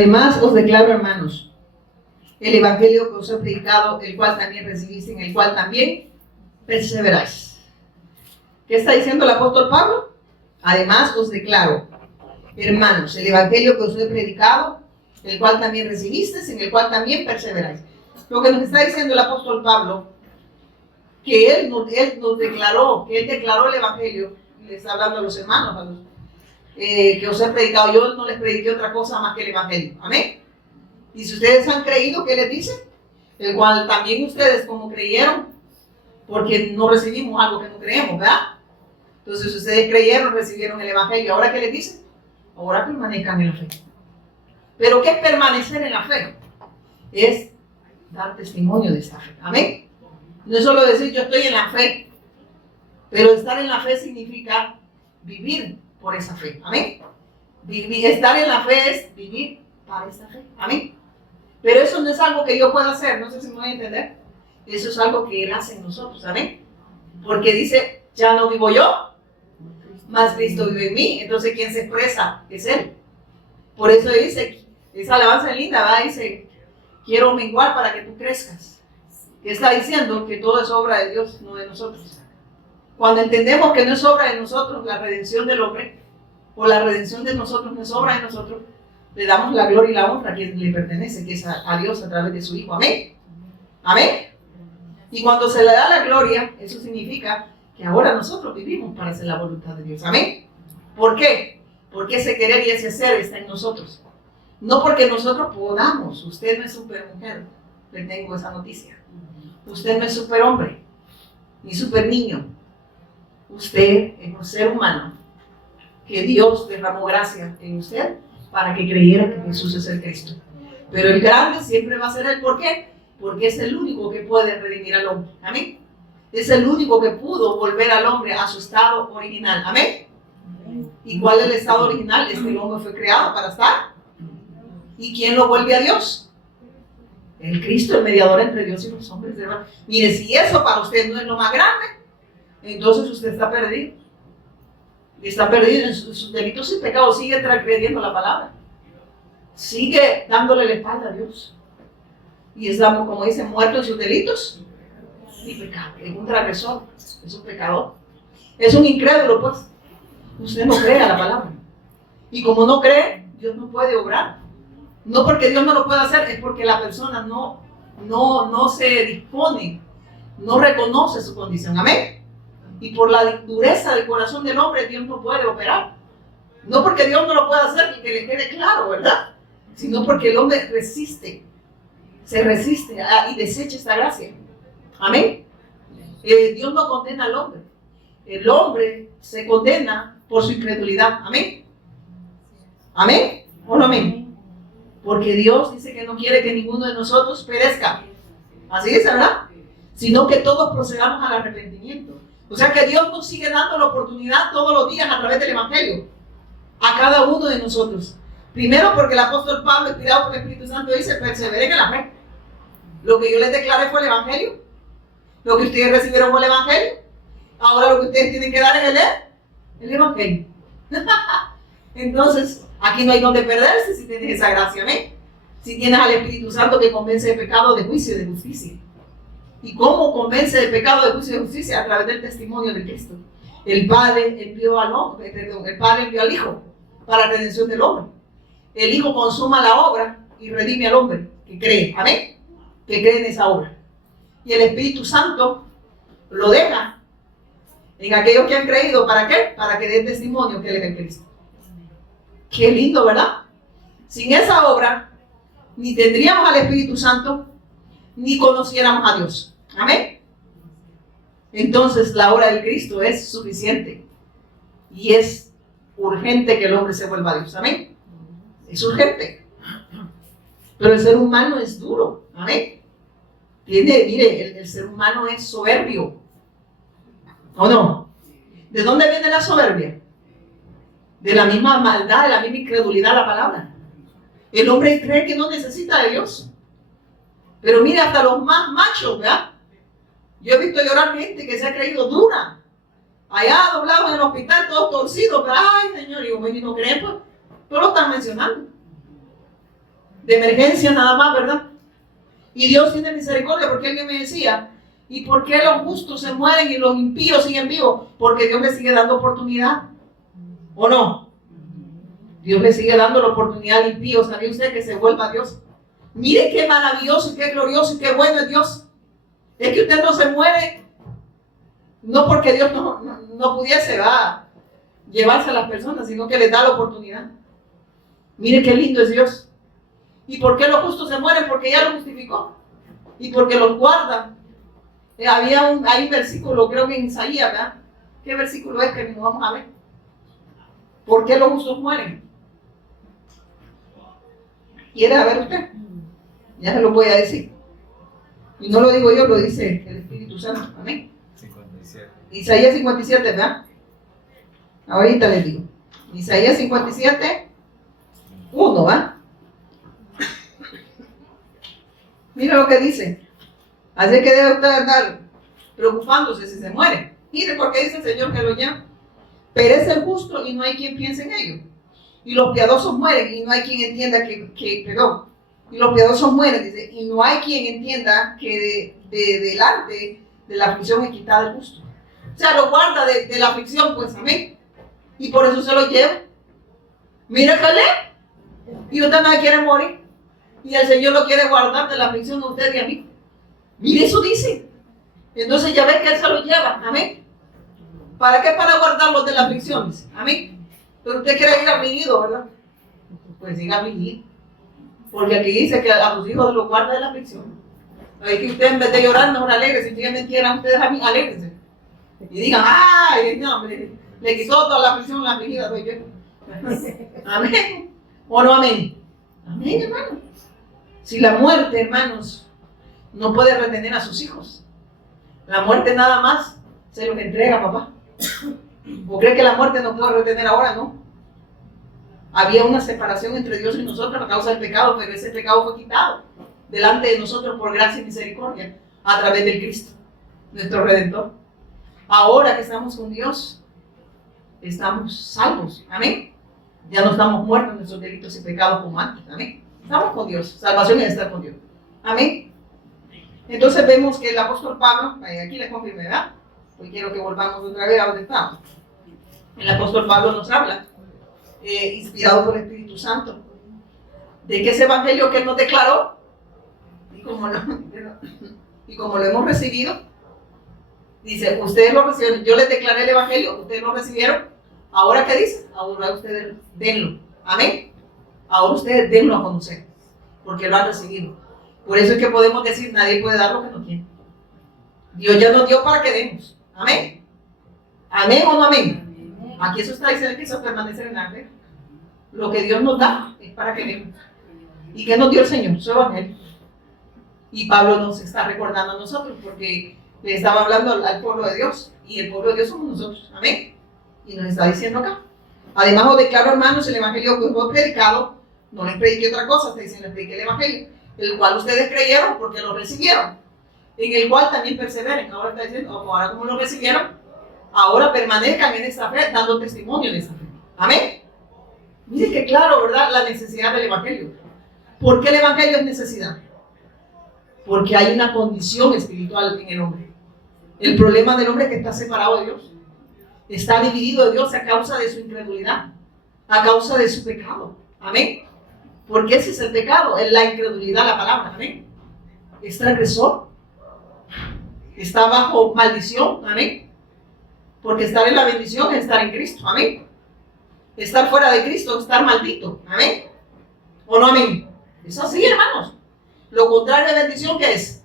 Además os declaro, hermanos, el evangelio que os he predicado, el cual también recibiste, en el cual también perseveráis. ¿Qué está diciendo el apóstol Pablo? Además os declaro, hermanos, el evangelio que os he predicado, el cual también recibisteis, en el cual también perseveráis. Lo que nos está diciendo el apóstol Pablo, que él nos declaró, que él declaró el evangelio, le está hablando a los hermanos, a los, que os he predicado. Yo no les prediqué otra cosa más que el evangelio. Amén. Y si ustedes han creído, ¿qué les dice? El cual también ustedes, como creyeron, porque no recibimos algo que no creemos, ¿verdad? Entonces ustedes creyeron, recibieron el evangelio. ¿Ahora qué les dice? Ahora permanezcan en la fe. ¿Pero qué es permanecer en la fe? Es dar testimonio de esta fe. Amén. No es solo decir yo estoy en la fe, pero estar en la fe significa vivir por esa fe. Amén. Estar en la fe es vivir para esta fe. Amén. Pero eso no es algo que yo pueda hacer, no sé si me voy a entender. Eso es algo que Él hace en nosotros. Amén. Porque dice, ya no vivo yo, mas Cristo vive en mí. Entonces, ¿quién se expresa? Es Él. Por eso dice, esa alabanza es linda, ¿verdad? Dice, quiero menguar para que tú crezcas. ¿Qué está diciendo? Que todo es obra de Dios, no de nosotros. Cuando entendemos que no es obra de nosotros la redención del hombre, o la redención de nosotros no es obra de nosotros, le damos la gloria y la honra a quien le pertenece, que es a Dios a través de su Hijo. Amén. Amén. Y cuando se le da la gloria, eso significa que ahora nosotros vivimos para hacer la voluntad de Dios. Amén. ¿Por qué? Porque ese querer y ese hacer está en nosotros. No porque nosotros podamos. Usted no es supermujer. Le tengo esa noticia. Usted no es superhombre, ni superniño. Usted es un ser humano que Dios derramó gracia en usted para que creyera que Jesús es el Cristo. Pero el grande siempre va a ser Él. ¿Por qué? Porque es el único que puede redimir al hombre. Amén. Es el único que pudo volver al hombre a su estado original. Amén. ¿Y cuál es el estado original? Es que el hombre fue creado para estar. ¿Y quién lo vuelve a Dios? El Cristo, el mediador entre Dios y los hombres. Mire, si eso para usted no es lo más grande, entonces usted está perdido. Está perdido en sus delitos y pecados. Sigue transgrediendo la palabra. Sigue dándole la espalda a Dios. Y estamos, como dice, muertos en sus delitos y pecado. Es un transgresor, es un pecador. Es un incrédulo, pues. Usted no cree a la palabra. Y como no cree, Dios no puede obrar. No porque Dios no lo pueda hacer, es porque la persona no se dispone, no reconoce su condición. Amén. Y por la dureza del corazón del hombre, Dios no puede operar. No porque Dios no lo pueda hacer y que le quede claro, ¿verdad? Sino porque el hombre resiste, se resiste y desecha esta gracia. Amén. Dios no condena al hombre. El hombre se condena por su incredulidad. Amén. Amén. ¿O no amén? Porque Dios dice que no quiere que ninguno de nosotros perezca. Así es, ¿verdad? Sino que todos procedamos al arrepentimiento. O sea que Dios nos sigue dando la oportunidad todos los días a través del Evangelio a cada uno de nosotros. Primero porque el apóstol Pablo, inspirado por el Espíritu Santo, dice, perseveren en la fe. Lo que yo les declaré fue el Evangelio. Lo que ustedes recibieron fue el Evangelio. Ahora lo que ustedes tienen que dar es el Evangelio. Entonces, aquí no hay donde perderse si tienes esa gracia. ¿Amén? Si tienes al Espíritu Santo que convence de pecado, de juicio y de justicia. ¿Y cómo convence de pecado, de juicio y de justicia? A través del testimonio de Cristo. El Padre envió al Hijo para la redención del hombre. El Hijo consuma la obra y redime al hombre que cree. Amén. Que cree en esa obra. Y el Espíritu Santo lo deja en aquellos que han creído. ¿Para qué? Para que den testimonio que Él es el Cristo. Qué lindo, ¿verdad? Sin esa obra, ni tendríamos al Espíritu Santo, ni conociéramos a Dios. Amén. Entonces la obra del Cristo es suficiente. Y es urgente que el hombre se vuelva a Dios. Amén. Es urgente. Pero el ser humano es duro. Amén. Mire, el ser humano es soberbio. ¿O no? ¿De dónde viene la soberbia? De la misma maldad, de la misma incredulidad a la palabra. El hombre cree que no necesita de Dios. Pero mire, hasta los más machos, ¿verdad? Yo he visto llorar gente que se ha creído dura. Allá doblados en el hospital, todos torcidos. Pero, ay, Señor, y como no creen, pues, todos lo están mencionando. de emergencia nada más, ¿verdad? Y Dios tiene misericordia, porque alguien me decía, ¿y por qué los justos se mueren y los impíos siguen vivos? Porque Dios le sigue dando oportunidad, ¿o no? Dios le sigue dando la oportunidad al impío. ¿Sabía usted que se vuelva a Dios? Mire qué maravilloso y qué glorioso y qué bueno es Dios. Es que usted no se muere, no porque Dios no pudiese llevarse a las personas, sino que les da la oportunidad. Mire qué lindo es Dios. ¿Y por qué los justos se mueren? Porque ya lo justificó. Y porque los guarda. Hay un versículo, creo que en Isaías, ¿verdad? ¿Qué versículo es que no vamos a ver? ¿Por qué los justos mueren? ¿Quiere saber usted? Ya se lo voy a decir. Y no lo digo yo, lo dice el Espíritu Santo. Amén. 57. Isaías 57, ¿verdad? Ahorita les digo. Isaías 57, 1, ¿va? Mira lo que dice. Así que debe usted estar preocupándose si se muere. Mire porque dice el Señor que lo llama. Perece el justo y no hay quien piense en ello. Y los piadosos mueren y no hay quien entienda y los piadosos mueren, dice, y no hay quien entienda que delante de la aflicción es quitada el justo. O sea, lo guarda de la aflicción, pues, amén. Y por eso se lo lleva. Mira que lee. Y usted no quiere morir. Y el Señor lo quiere guardar de la aflicción de usted y a mí. Mire, eso dice. Entonces ya ve que Él se lo lleva, amén. ¿Para qué? Para guardarlos de las aflicciones, amén. Pero usted quiere ir afligido, ¿verdad? Pues siga afligido. Porque aquí dice que a sus hijos los guarda de la aflicción. Hay que usted en vez de llorar, mejor alegre. Si ustedes mentieran, ustedes a mí, alégrense. Y digan, ¡ay! No, hombre, le quitó toda la aflicción, la afligida soy yo. Amén. ¿O no amén? Amén, hermano. Si la muerte, hermanos, no puede retener a sus hijos. La muerte nada más se los entrega, papá. ¿O cree que la muerte no puede retener ahora? No. Había una separación entre Dios y nosotros a causa del pecado, pero ese pecado fue quitado delante de nosotros por gracia y misericordia a través del Cristo, nuestro Redentor. Ahora que estamos con Dios, estamos salvos. Amén. Ya no estamos muertos en nuestros delitos y pecados como antes. Amén. Estamos con Dios. Salvación es estar con Dios. Amén. Entonces vemos que el apóstol Pablo, aquí les confirmé, ¿verdad? Hoy quiero que volvamos otra vez a donde estamos. El apóstol Pablo nos habla, inspirado por el Espíritu Santo, de que ese evangelio que él nos declaró, y como lo hemos recibido, dice, ustedes lo recibieron, yo les declaré el evangelio, ustedes lo recibieron, ahora ¿qué dice? Ahora ustedes denlo, amén. Ahora ustedes denlo a conocer, porque lo han recibido. Por eso es que podemos decir, nadie puede dar lo que no tiene. Dios ya nos dio para que demos, amén. Amén o no amén. Aquí eso está diciendo que eso permanecer en la fe. Lo que Dios nos da es para que demos. ¿Y qué nos dio el Señor? Su evangelio. Y Pablo nos está recordando a nosotros porque le estaba hablando al pueblo de Dios. Y el pueblo de Dios somos nosotros. Amén. Y nos está diciendo acá. Además os declaro, hermanos, el evangelio que os he predicado. No les prediqué otra cosa, está diciendo, les prediqué el evangelio. El cual ustedes creyeron porque lo recibieron. En el cual también perseveren. Ahora está diciendo, ahora como lo recibieron, ahora permanezcan en esta fe, dando testimonio de esa fe. Amén. Miren que claro, ¿verdad? La necesidad del evangelio. ¿Por qué el evangelio es necesidad? Porque hay una condición espiritual en el hombre. El problema del hombre es que está separado de Dios. Está dividido de Dios a causa de su incredulidad, a causa de su pecado. Amén. Porque ese es el pecado, es la incredulidad, la palabra. Amén. Es transgresor. Está bajo maldición. Amén. Porque estar en la bendición es estar en Cristo. Amén. Estar fuera de Cristo es estar maldito. Amén. ¿O no amén? Es así, hermanos. Lo contrario de bendición, ¿qué es?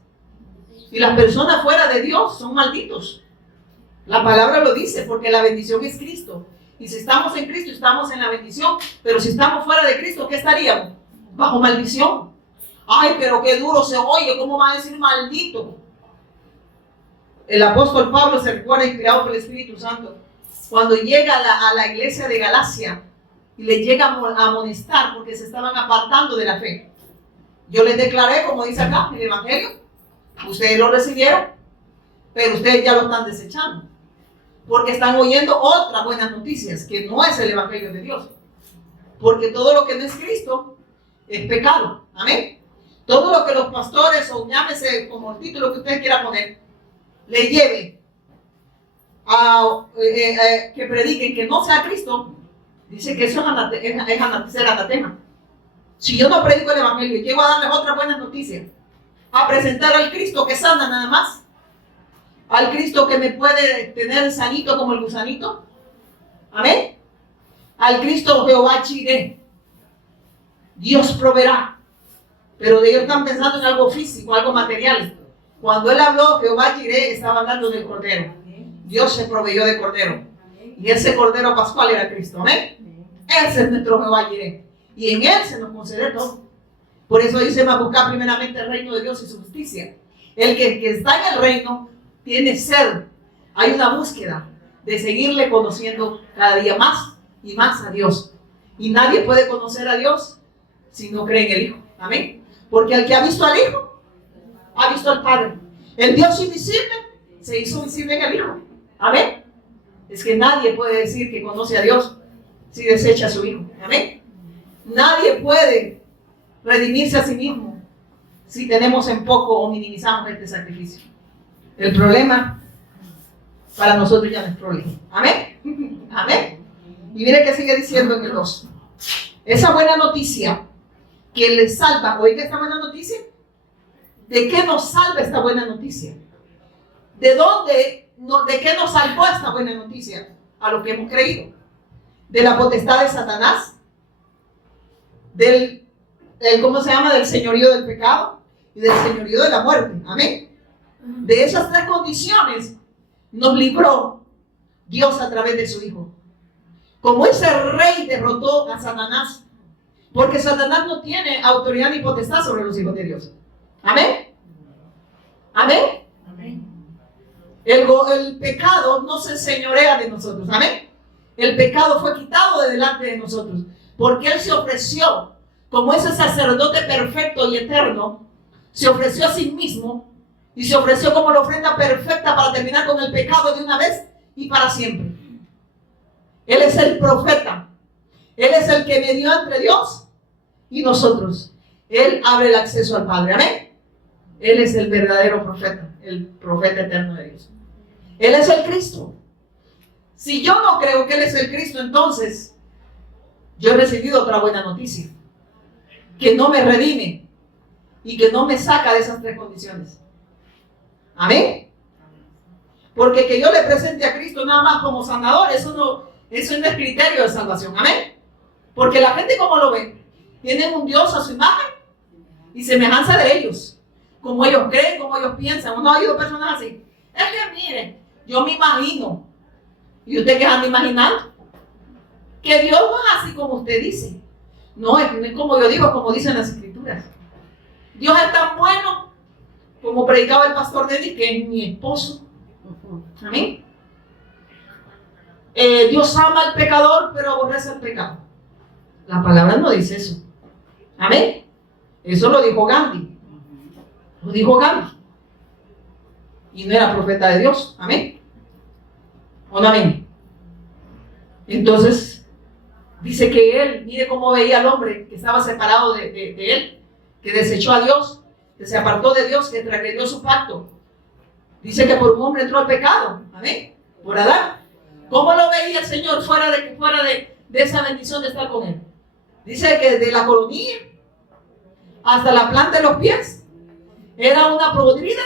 Y las personas fuera de Dios son malditos. La palabra lo dice, porque la bendición es Cristo. Y si estamos en Cristo, estamos en la bendición. Pero si estamos fuera de Cristo, ¿qué estaríamos? Bajo maldición. Ay, pero qué duro se oye. ¿Cómo va a decir maldito? El apóstol Pablo se recuerda, inspirado por el Espíritu Santo, cuando llega a la iglesia de Galacia y le llega a amonestar porque se estaban apartando de la fe. Yo les declaré, como dice acá, el evangelio. Ustedes lo recibieron, pero ustedes ya lo están desechando. Porque están oyendo otras buenas noticias, que no es el evangelio de Dios. Porque todo lo que no es Cristo es pecado. Amén. Todo lo que los pastores, o llámese como el título que usted quiera poner, le lleve a que prediquen que no sea Cristo, dice que eso es ser anatema. Si yo no predico el evangelio y llego a darles otra buena noticia, a presentar al Cristo que sana nada más, al Cristo que me puede tener sanito como el gusanito, amén, al Cristo Jehová Jireh, Dios proveerá, pero ellos están pensando en algo físico, algo material. Cuando él habló Jehová Jireh, estaba hablando del Cordero. Dios se proveyó de Cordero, y ese Cordero pascual era Cristo, amén. Ese es nuestro Jehová Jireh, y en él se nos concede todo. Por eso dice: más buscar primeramente el reino de Dios y su justicia. El que está en el reino tiene sed. Hay una búsqueda de seguirle conociendo cada día más y más a Dios. Y nadie puede conocer a Dios si no cree en el Hijo. Amén. Porque el que ha visto al Hijo, ha visto al Padre. El Dios invisible se hizo visible en el Hijo. Amén. Es que nadie puede decir que conoce a Dios si desecha a su Hijo. Amén. Nadie puede redimirse a sí mismo si tenemos en poco o minimizamos este sacrificio. El problema para nosotros ya no es problema. Amén. Amén. Y mire que sigue diciendo en el 2. Esa buena noticia que le salva. Oiga esta buena noticia. ¿De qué nos salva esta buena noticia? ¿De dónde? ¿De qué nos salvó esta buena noticia? A lo que hemos creído. De la potestad de Satanás, ¿cómo se llama? Del señorío del pecado y del señorío de la muerte. Amén. De esas tres condiciones nos libró Dios a través de su Hijo. Como ese rey derrotó a Satanás, porque Satanás no tiene autoridad ni potestad sobre los hijos de Dios. Amén. Amén. Amén. El pecado no se enseñorea de nosotros. Amén. El pecado fue quitado de delante de nosotros, porque Él se ofreció como ese sacerdote perfecto y eterno. Se ofreció a sí mismo y se ofreció como la ofrenda perfecta para terminar con el pecado de una vez y para siempre. Él es el profeta. Él es el que medió entre Dios y nosotros. Él abre el acceso al Padre. Amén. Él es el verdadero profeta, el profeta eterno de Dios. Él es el Cristo. Si yo no creo que Él es el Cristo, entonces yo he recibido otra buena noticia, que no me redime y que no me saca de esas tres condiciones. Amén. Porque que yo le presente a Cristo nada más como sanador, eso no es criterio de salvación. Amén. Porque la gente, como lo ve, tienen un Dios a su imagen y semejanza de ellos, como ellos creen, como ellos piensan. ¿Uno ha oído personas así? Es que miren, yo me imagino. ¿Y usted qué anda imaginando? Que Dios no es así como usted dice. No es como yo digo, como dicen las Escrituras. Dios es tan bueno, como predicaba el pastor Denis, que es mi esposo. Amén. Dios ama al pecador, pero aborrece al pecado. La palabra no dice eso. Amén. Eso lo dijo Gandhi. Lo dijo Gandhi. Y no era profeta de Dios. Amén. ¿O no amén? Entonces, dice que él, mire cómo veía al hombre que estaba separado de él, que desechó a Dios, que se apartó de Dios, que transgredió su pacto. Dice que por un hombre entró el pecado. Amén. Por Adán. ¿Cómo lo veía el Señor fuera de esa bendición de estar con él? Dice que de la coronilla hasta la planta de los pies era una podrida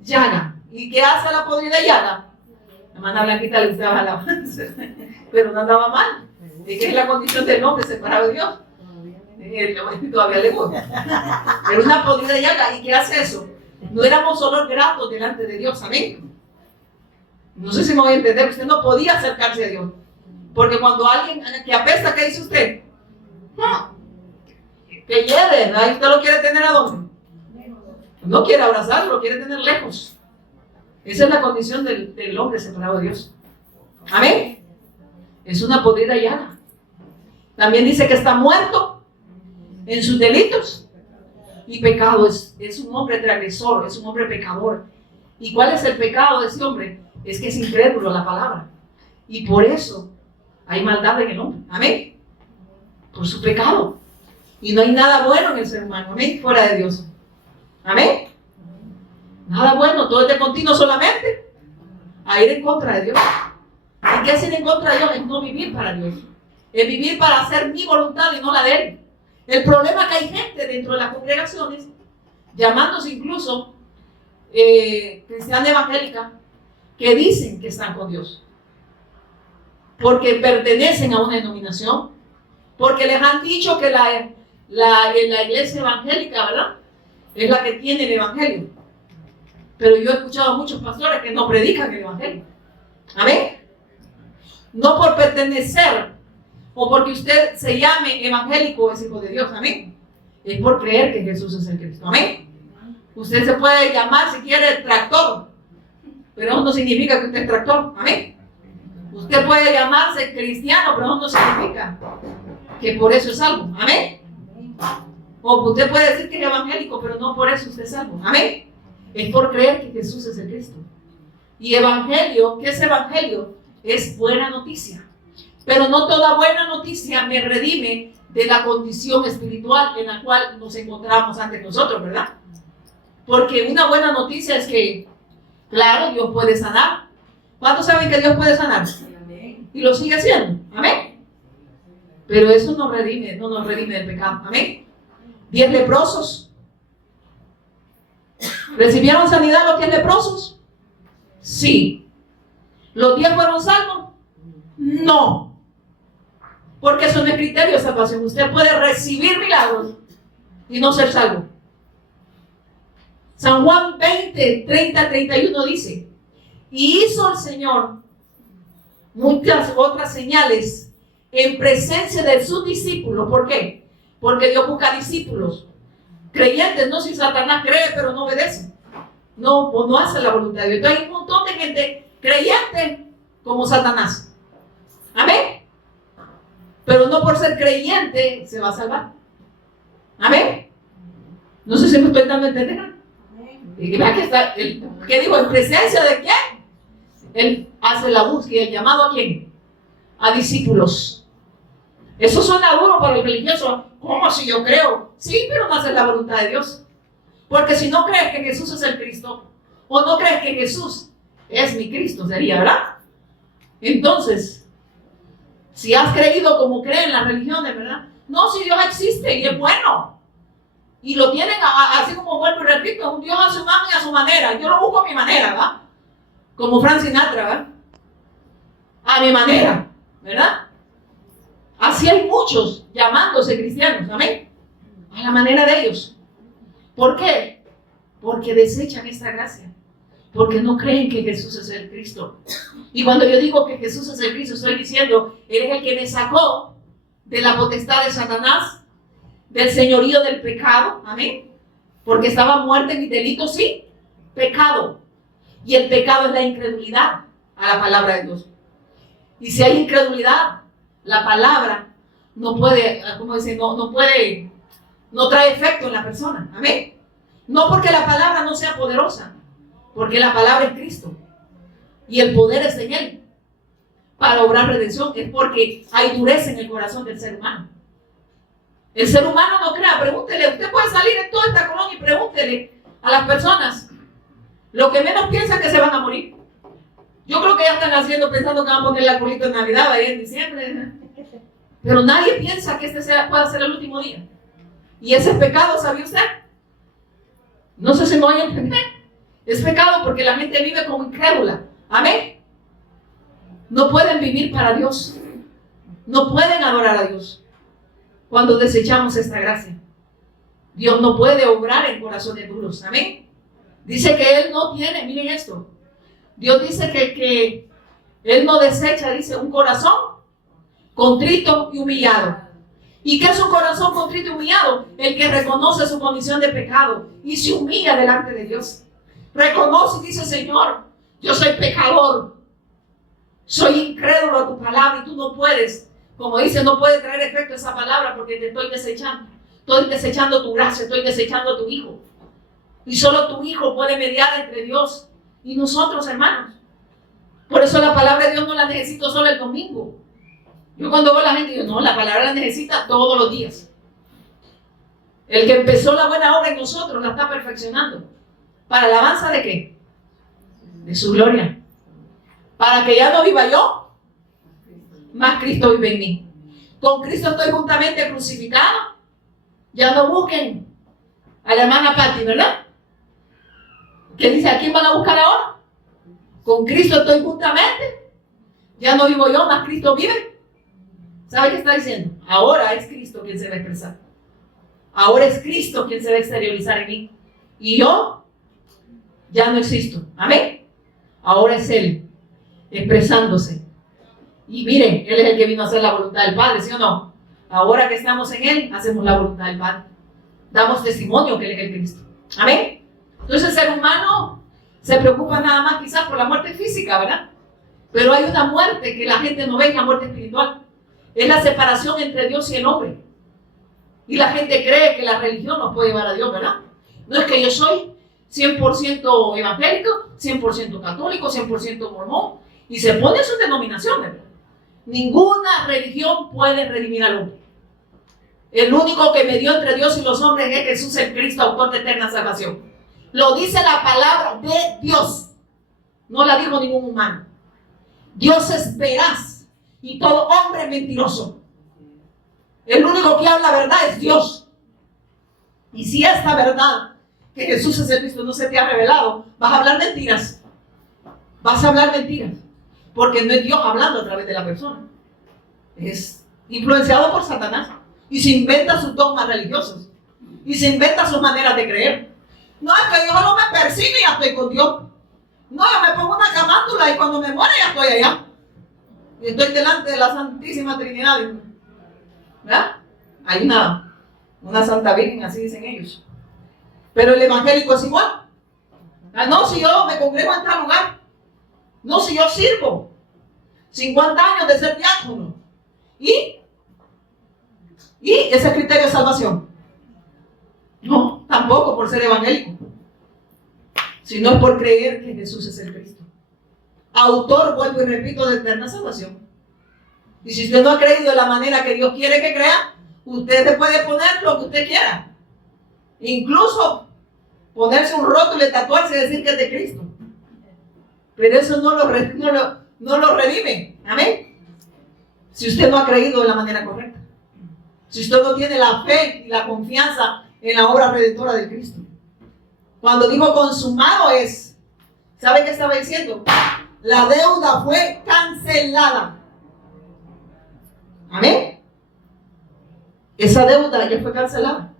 llaga. ¿Y qué hace la podrida llaga? La hermana Blanquita le gustaba alabanza, pero no andaba mal. ¿Y qué es la condición del hombre separado de Dios? Todavía le gusta. Era una podrida llaga. ¿Y qué hace eso? No éramos solo gratos delante de Dios. Amén. No sé si me voy a entender. Usted no podía acercarse a Dios. Porque cuando alguien que apesta, ¿qué dice usted? Que hiede. Ahí usted lo quiere tener ¿a dónde? No quiere abrazarlo, lo quiere tener lejos. Esa es la condición del hombre separado de Dios. Amén. Es una podrida llaga. También dice que está muerto en sus delitos y pecado. Es un hombre transgresor, es un hombre pecador. ¿Y cuál es el pecado de ese hombre? Es que es incrédulo a la palabra. Y por eso hay maldad en el hombre. Amén. Por su pecado. Y no hay nada bueno en el ser humano, amén, fuera de Dios. Amén. Nada bueno, todo es de continuo solamente a ir en contra de Dios. ¿Y qué es ir en contra de Dios? Es no vivir para Dios. Es vivir para hacer mi voluntad y no la de Él. El problema es que hay gente dentro de las congregaciones, llamándose incluso cristiana evangélica, que dicen que están con Dios. Porque pertenecen a una denominación. Porque les han dicho que la iglesia evangélica, ¿verdad?, es la que tiene el evangelio. Pero yo he escuchado a muchos pastores que no predican el evangelio. Amén. No por pertenecer o porque usted se llame evangélico o es hijo de Dios. Amén. Es por creer que Jesús es el Cristo. Amén. Usted se puede llamar si quiere tractor, pero eso no significa que usted es tractor. Amén. Usted puede llamarse cristiano, pero eso no significa que por eso es salvo. Amén. O usted puede decir que es evangélico, pero no por eso usted es salvo. Amén. Es por creer que Jesús es el Cristo. Y evangelio, ¿qué es evangelio? Es buena noticia. Pero no toda buena noticia me redime de la condición espiritual en la cual nos encontramos ante nosotros, ¿verdad? Porque una buena noticia es que, claro, Dios puede sanar. ¿Cuántos saben que Dios puede sanar? Y lo sigue haciendo. Amén. Pero eso no nos redime del pecado. Amén. 10 leprosos. ¿Recibieron sanidad los 10 leprosos? Sí. ¿Los 10 fueron salvos? No. Porque eso no es criterio de salvación. Usted puede recibir milagros y no ser salvo. San Juan 20, 30, 31 dice: y hizo el Señor muchas otras señales en presencia de sus discípulos. ¿Por qué? Porque Dios busca discípulos creyentes, no si Satanás cree pero no obedece. No, pues no hace la voluntad de Dios. Entonces hay un montón de gente creyente como Satanás. Amén. Pero no por ser creyente se va a salvar. Amén. No sé si me estoy dando a entender. Y vea que está, ¿qué digo? ¿En presencia de quién? Él hace la búsqueda, el llamado a quién? A discípulos. Eso suena duro para el religioso. ¿Cómo si yo creo? Sí, pero no haces la voluntad de Dios. Porque si no crees que Jesús es el Cristo, o no crees que Jesús es mi Cristo, sería, ¿verdad? Entonces, si has creído como creen las religiones, ¿verdad? No, si Dios existe y es bueno. Y lo tienen así como vuelvo y repito, es un Dios a su mano y a su manera. Yo lo busco a mi manera, ¿verdad? Como Frank Sinatra, ¿verdad? A mi manera, ¿verdad? Así hay muchos llamándose cristianos, amén, a la manera de ellos. ¿Por qué? Porque desechan esta gracia, porque no creen que Jesús es el Cristo. Y cuando yo digo que Jesús es el Cristo, estoy diciendo, Él es el que me sacó de la potestad de Satanás, del señorío del pecado, amén, porque estaba muerta en mis delitos, sí, pecado. Y el pecado es la incredulidad a la palabra de Dios. Y si hay incredulidad, la palabra no puede, ¿cómo dice? No trae efecto en la persona. Amén. No porque la palabra no sea poderosa, porque la palabra es Cristo y el poder es en Él para obrar redención. Es porque hay dureza en el corazón del ser humano. El ser humano no crea. Pregúntele, usted puede salir en toda esta colonia y pregúntele a las personas lo que menos piensan que se van a morir. Yo creo que ya están haciendo pensando que van a poner el arbolito en Navidad ahí en diciembre. Pero nadie piensa que pueda ser el último día. Y ese es pecado, ¿sabía usted? No sé si me voy a entender. Es pecado porque la gente vive como incrédula. Amén. No pueden vivir para Dios. No pueden adorar a Dios cuando desechamos esta gracia. Dios no puede obrar en corazones duros. Amén. Dice que Él no tiene, miren esto. Dios dice que Él no desecha, dice, un corazón contrito y humillado. ¿Y qué es un corazón contrito y humillado? El que reconoce su condición de pecado y se humilla delante de Dios. Reconoce y dice: Señor, yo soy pecador, soy incrédulo a tu palabra y tú no puedes, como dice, no puede traer efecto esa palabra porque te estoy desechando. Estoy desechando tu gracia, estoy desechando a tu Hijo. Y solo tu Hijo puede mediar entre Dios y nosotros, hermanos. Por eso la palabra de Dios no la necesito solo el domingo. Yo cuando veo a la gente digo, no, la palabra la necesita todos los días. El que empezó la buena obra en nosotros la está perfeccionando. ¿Para alabanza de qué? De su gloria. Para que ya no viva yo, más Cristo vive en mí. Con Cristo estoy juntamente crucificado. Ya no busquen a la hermana Patti, ¿verdad? ¿Qué dice? ¿A quién van a buscar ahora? Con Cristo estoy juntamente. Ya no vivo yo, más Cristo vive. ¿Sabe qué está diciendo? Ahora es Cristo quien se va a expresar. Ahora es Cristo quien se va a exteriorizar en mí. Y yo ya no existo. Amén. Ahora es Él expresándose. Y miren, Él es el que vino a hacer la voluntad del Padre, ¿sí o no? Ahora que estamos en Él, hacemos la voluntad del Padre. Damos testimonio que Él es el Cristo. Amén. Entonces el ser humano se preocupa nada más quizás por la muerte física, ¿verdad? Pero hay una muerte que la gente no ve, la muerte espiritual. Es la separación entre Dios y el hombre. Y la gente cree que la religión nos puede llevar a Dios, ¿verdad? No es que yo soy 100% evangélico, 100% católico, 100% mormón. Y se pone sus denominaciones, ¿verdad? Ninguna religión puede redimir al hombre. El único que medió entre Dios y los hombres es Jesús el Cristo, autor de eterna salvación. Lo dice la palabra de Dios. No la dijo ningún humano. Dios es veraz y todo hombre es mentiroso. El único que habla verdad es Dios. Y si esta verdad, que Jesús es el Cristo, no se te ha revelado, vas a hablar mentiras. Vas a hablar mentiras. Porque no es Dios hablando a través de la persona. Es influenciado por Satanás. Y se inventa sus dogmas religiosos. Y se inventa sus maneras de creer. No, es que yo solo me persigo y ya estoy con Dios. No, yo me pongo una camándula y cuando me muere ya estoy allá. Y estoy delante de la Santísima Trinidad. ¿Verdad? Hay una Santa Virgen, así dicen ellos. Pero el evangélico es igual. No, si yo me congrego en tal lugar. No, si yo sirvo 50 años de ser diácono. ¿Y ese criterio de salvación? No, tampoco por ser evangélico. Sino por creer que Jesús es el Cristo. Autor, vuelvo y repito, de eterna salvación. Y si usted no ha creído de la manera que Dios quiere que crea, usted se puede poner lo que usted quiera. Incluso ponerse un rótulo y tatuarse y decir que es de Cristo. Pero eso no lo revive. Amén. Si usted no ha creído de la manera correcta. Si usted no tiene la fe y la confianza en la obra redentora de Cristo. Cuando dijo consumado es, ¿sabe qué estaba diciendo? La deuda fue cancelada. Amén. Esa deuda ya fue cancelada.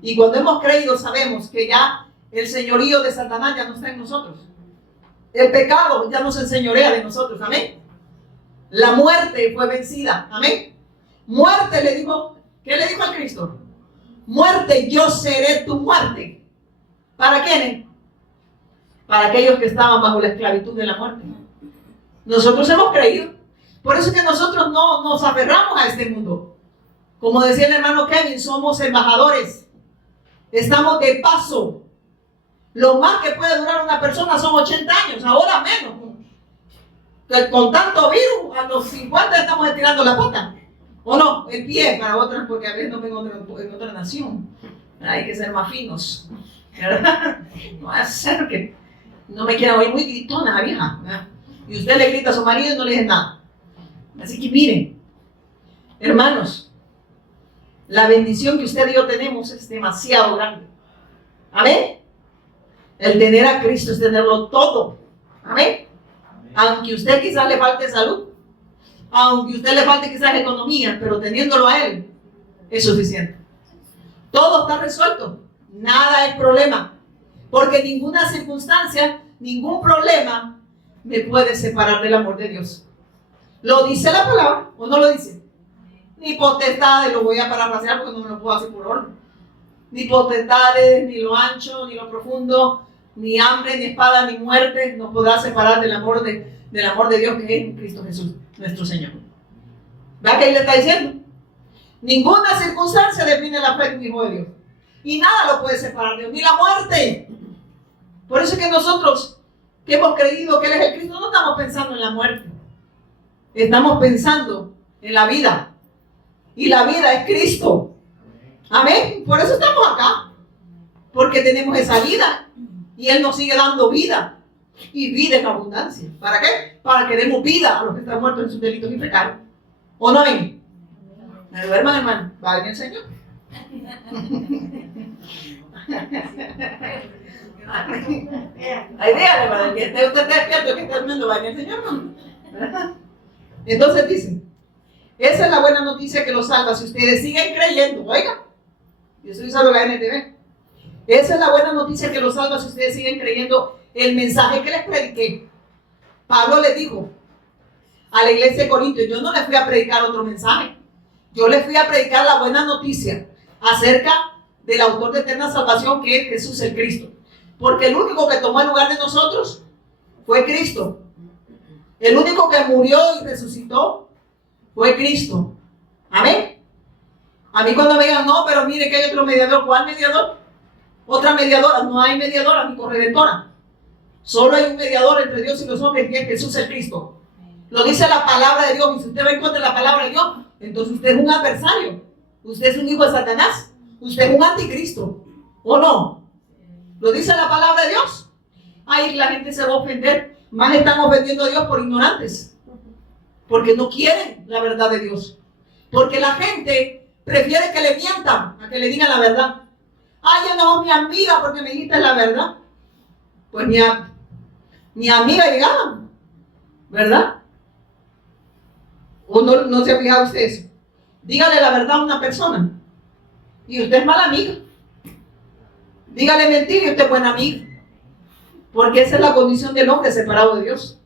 Y cuando hemos creído sabemos que ya el señorío de Satanás ya no está en nosotros. El pecado ya no se enseñorea de nosotros. Amén. La muerte fue vencida. Amén. Muerte le dijo, ¿qué le dijo al Cristo? Muerte, yo seré tu muerte. ¿Para quiénes? Para aquellos que estaban bajo la esclavitud de la muerte. Nosotros hemos creído. Por eso es que nosotros no nos aferramos a este mundo. Como decía el hermano Kevin, somos embajadores. Estamos de paso. Lo más que puede durar una persona son 80 años, ahora menos. Con tanto virus, a los 50 estamos estirando la pata. ¿O no? El pie para otras, porque a veces no vengo en otra nación. Hay que ser más finos. ¿Verdad? No va a ser que no me quiera oír muy gritona la vieja. ¿Verdad? Y usted le grita a su marido y no le dice nada. Así que miren, hermanos, la bendición que usted y yo tenemos es demasiado grande. Amén. El tener a Cristo es tenerlo todo. Amén. Aunque usted quizás le falte salud, aunque usted le falte quizás economía, pero teniéndolo a Él es suficiente. Todo está resuelto. Nada es problema. Porque ninguna circunstancia, ningún problema me puede separar del amor de Dios. ¿Lo dice la palabra o no lo dice? Ni potestades, lo voy a parafrasear porque no me lo puedo hacer por orden. Ni potestades, ni lo ancho, ni lo profundo, ni hambre, ni espada, ni muerte nos podrá separar del amor de Dios que es en Cristo Jesús, nuestro Señor. ¿Verdad que ahí le está diciendo? Ninguna circunstancia define la fe de un hijo de Dios. Y nada lo puede separar de Dios, ni la muerte. Por eso es que nosotros, que hemos creído que Él es el Cristo, no estamos pensando en la muerte. Estamos pensando en la vida. Y la vida es Cristo. Amén. Por eso estamos acá. Porque tenemos esa vida. Y Él nos sigue dando vida. Y vida en abundancia. ¿Para qué? Para que demos vida a los que están muertos en sus delitos y pecados. ¿O no ven? ¿Me duerman, hermano? ¿Va a venir el Señor? Ahí dígale, hermano, que usted esté despierto, que esté durmiendo, va a venir el Señor, ¿no? Entonces dicen, esa es la buena noticia que los salva si ustedes siguen creyendo. Oiga, yo estoy usando la NTV. Esa es la buena noticia que los salva si ustedes siguen creyendo el mensaje que les prediqué. Pablo les dijo a la iglesia de Corinto, yo no les fui a predicar otro mensaje. Yo les fui a predicar la buena noticia acerca del autor de eterna salvación, que es Jesús el Cristo. Porque el único que tomó el lugar de nosotros fue Cristo. El único que murió y resucitó fue Cristo. Amén. A mí cuando me digan, no, pero mire que hay otro mediador. ¿Cuál mediador? Otra mediadora. No hay mediadora ni corredentora. Solo hay un mediador entre Dios y los hombres, que es Jesús el Cristo. Lo dice la palabra de Dios. Y si usted va en contra de la palabra de Dios, entonces usted es un adversario. Usted es un hijo de Satanás. Usted es un anticristo. ¿O no? Lo dice la palabra de Dios. Ahí la gente se va a ofender. Más están ofendiendo a Dios por ignorantes. Porque no quieren la verdad de Dios. Porque la gente prefiere que le mientan a que le digan la verdad. Ay, yo no, mi amiga, porque me dijiste la verdad. Pues mi amiga llegaba, ¿verdad? ¿O no se ha fijado usted eso? Dígale la verdad a una persona y usted es mala amiga. Dígale mentira y usted es buena amiga. Porque esa es la condición del hombre separado de Dios.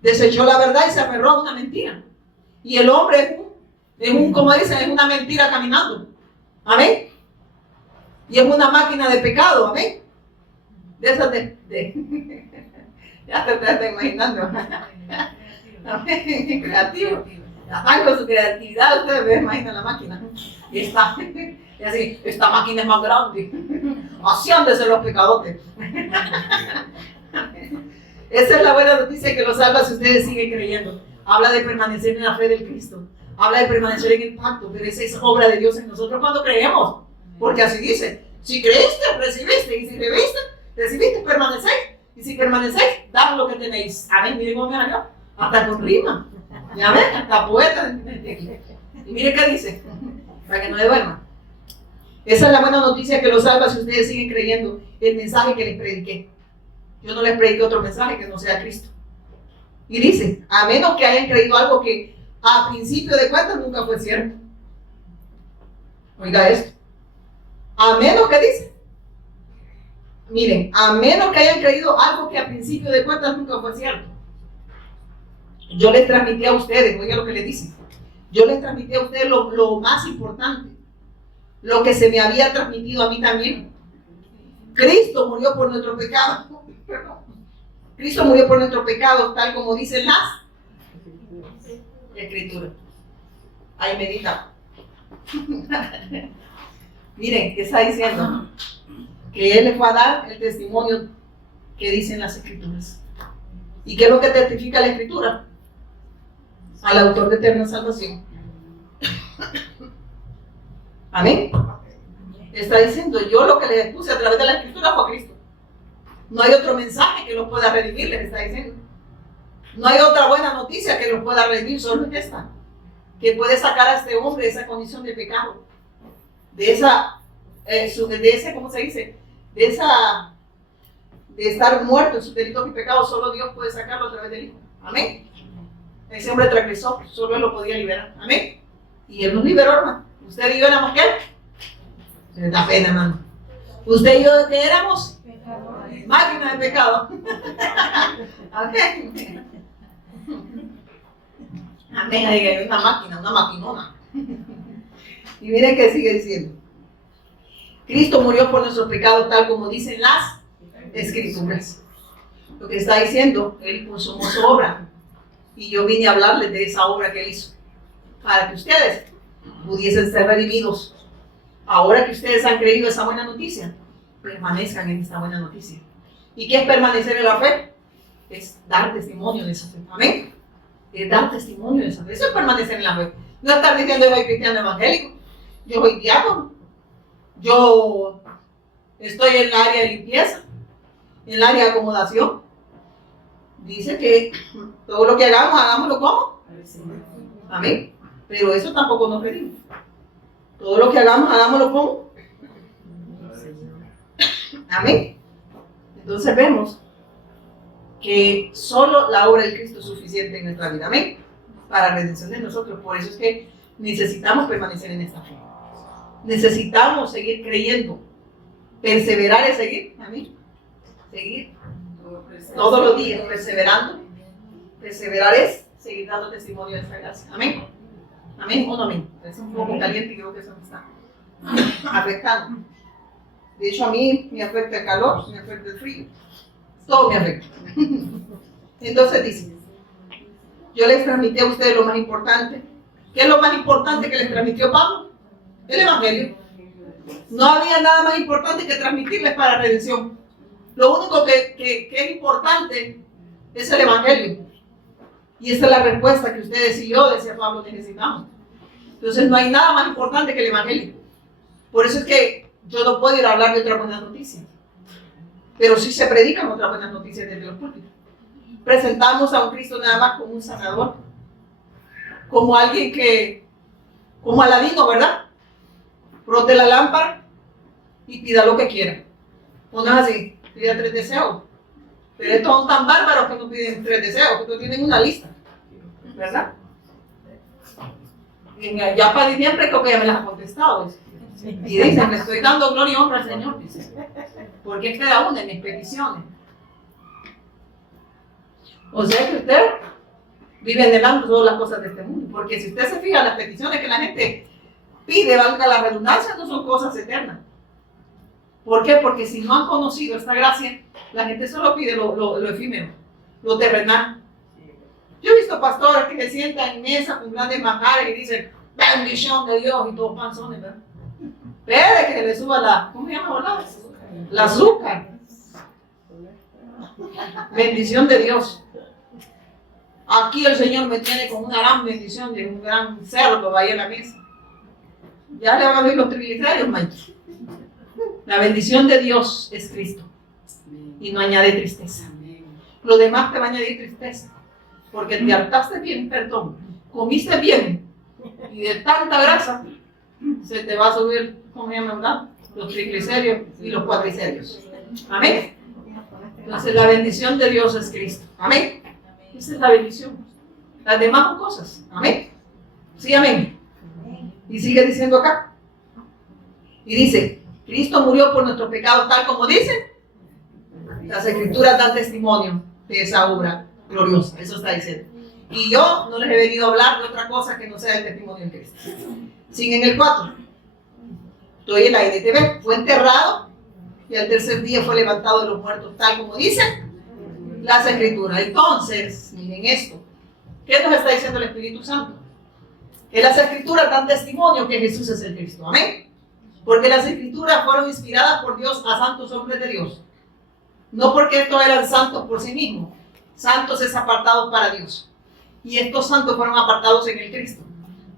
Desechó la verdad y se aferró a una mentira. Y el hombre como dicen, es una mentira caminando. Amén. Y es una máquina de pecado. Amén. De esas ya te estás imaginando. Amén. Creativo. Ya están con su creatividad, ustedes me imaginan la máquina. Y está. Y así, esta máquina es más grande. Así han de ser los pecadores. Esa es la buena noticia que los salva si ustedes siguen creyendo. Habla de permanecer en la fe del Cristo. Habla de permanecer en el pacto. Pero esa es obra de Dios en nosotros cuando creemos. Porque así dice. Si creíste, recibiste. Y si recibiste, permanecéis. Y si permanecéis, dad lo que tenéis. Amén. Miren cómo me habló. Hasta con rima. Ya ven, hasta poeta. Y miren qué dice. Para que no le duerma. Esa es la buena noticia que los salva si ustedes siguen creyendo el mensaje que les prediqué. Yo no les prediqué otro mensaje que no sea Cristo. Y dice, a menos que hayan creído algo que a principio de cuentas nunca fue cierto. Oiga esto. A menos que dice. Miren, a menos que hayan creído algo que a principio de cuentas nunca fue cierto. Yo les transmití a ustedes, oiga lo que les dice. Yo les transmití a ustedes lo más importante. Lo que se me había transmitido a mí también. Cristo murió por nuestro pecado. Cristo murió por nuestro pecado, tal como dicen las Escrituras. Ahí medita. Miren, ¿qué está diciendo? Que Él les va a dar el testimonio que dicen las Escrituras. ¿Y qué es lo que testifica la Escritura? Al autor de eterna salvación. Amén. Está diciendo, yo lo que les puse a través de la Escritura fue a Cristo. No hay otro mensaje que los pueda redimir, les está diciendo. No hay otra buena noticia que los pueda redimir, solo esta. Que puede sacar a este hombre de esa condición de pecado. De esa, ¿cómo se dice? De estar muerto en sus delitos y pecados, solo Dios puede sacarlo a través del Hijo. Amén. Ese hombre transgresor, solo Él lo podía liberar. Amén. Y Él nos liberó, hermano. ¿Usted y yo éramos qué? Me da pena, hermano. ¿Usted y yo qué éramos? Máquina de pecado. Amén. Amén. Hay una máquina, una maquinona. Y miren que sigue diciendo. Cristo murió por nuestros pecados, tal como dicen las Escrituras. Lo que está diciendo, Él consumó su obra. Y yo vine a hablarles de esa obra que Él hizo. Para que ustedes pudiesen ser redimidos. Ahora que ustedes han creído esa buena noticia, permanezcan en esta buena noticia. ¿Y qué es permanecer en la fe? Es dar testimonio de esa fe. Amén. Es dar testimonio de esa fe. Eso es permanecer en la fe. No estar diciendo yo soy cristiano evangélico, yo soy diácono, Yo estoy en el área de limpieza, en el área de acomodación. Dice que todo lo que hagamos, hagámoslo como. Amén. Pero eso tampoco nos pedimos. Todo lo que hagamos, hagámoslo como. Amén. Entonces vemos que solo la obra de Cristo es suficiente en nuestra vida. Amén. Para redención de nosotros. Por eso es que necesitamos permanecer en esta fe. Necesitamos seguir creyendo. Perseverar es seguir. Amén. Seguir. Todos los días perseverando. Perseverar es seguir dando testimonio de esta gracia. Amén. Amén o no amén. Es un poco caliente y creo que eso me está afectando. De hecho, a mí me afecta el calor, me afecta el frío. Todo me afecta. Entonces dice, yo les transmití a ustedes lo más importante. ¿Qué es lo más importante que les transmitió Pablo? El Evangelio. No había nada más importante que transmitirles para la redención. Lo único que es importante es el Evangelio. Y esa es la respuesta que ustedes y yo, decía Pablo, necesitamos. Entonces no hay nada más importante que el Evangelio. Por eso es que yo no puedo ir a hablar de otras buenas noticias. Pero sí se predican otras buenas noticias desde los púlpitos. Presentamos a un Cristo nada más como un sanador. Como alguien que, como Aladino, ¿verdad? Frote la lámpara y pida lo que quiera. O no es así, pida 3 deseos. Pero estos son tan bárbaros que no piden 3 deseos, que no tienen una lista. ¿Verdad? Ya para diciembre creo que ya me las ha contestado. Y dicen, le estoy dando gloria y honra al Señor, dice. Porque es cada una de mis peticiones. O sea que usted vive anhelando todas las cosas de este mundo. Porque si usted se fija, las peticiones que la gente pide, valga la redundancia, no son cosas eternas. ¿Por qué? Porque si no han conocido esta gracia, la gente solo pide lo efímero, lo terrenal. Yo he visto pastores que se sientan en mesa con grandes manjares y dicen, bendición de Dios, y todos panzones, ¿verdad? Espere que le suba la, ¿cómo se llama? La azúcar. Bendición de Dios. Aquí el Señor me tiene con una gran bendición de un gran cerdo ahí en la mesa. Ya le van a ver los triglicéridos, maestro. La bendición de Dios es Cristo. Y no añade tristeza. Lo demás te va a añadir tristeza. Porque te hartaste bien, perdón. Comiste bien. Y de tanta grasa se te va a subir, ¿cómo se llama, verdad? Los triglicéridos y los cuadricéridos. Amén. Entonces la bendición de Dios es Cristo. Amén. Esa es la bendición. Las demás son cosas. Amén. Sí, amén. Y sigue diciendo acá. Y dice, Cristo murió por nuestros pecados, tal como dice. Las Escrituras dan testimonio de esa obra gloriosa. Eso está diciendo. Y yo no les he venido a hablar de otra cosa que no sea el testimonio de Cristo. Sigue en el 4. Estoy en la NTV. Fue enterrado y al tercer día fue levantado de los muertos, tal como dicen las Escrituras. Entonces, miren esto. ¿Qué nos está diciendo el Espíritu Santo? Que las Escrituras dan testimonio que Jesús es el Cristo. Amén. Porque las Escrituras fueron inspiradas por Dios a santos hombres de Dios. No porque estos eran santos por sí mismos. Santos es apartados para Dios. Y estos santos fueron apartados en el Cristo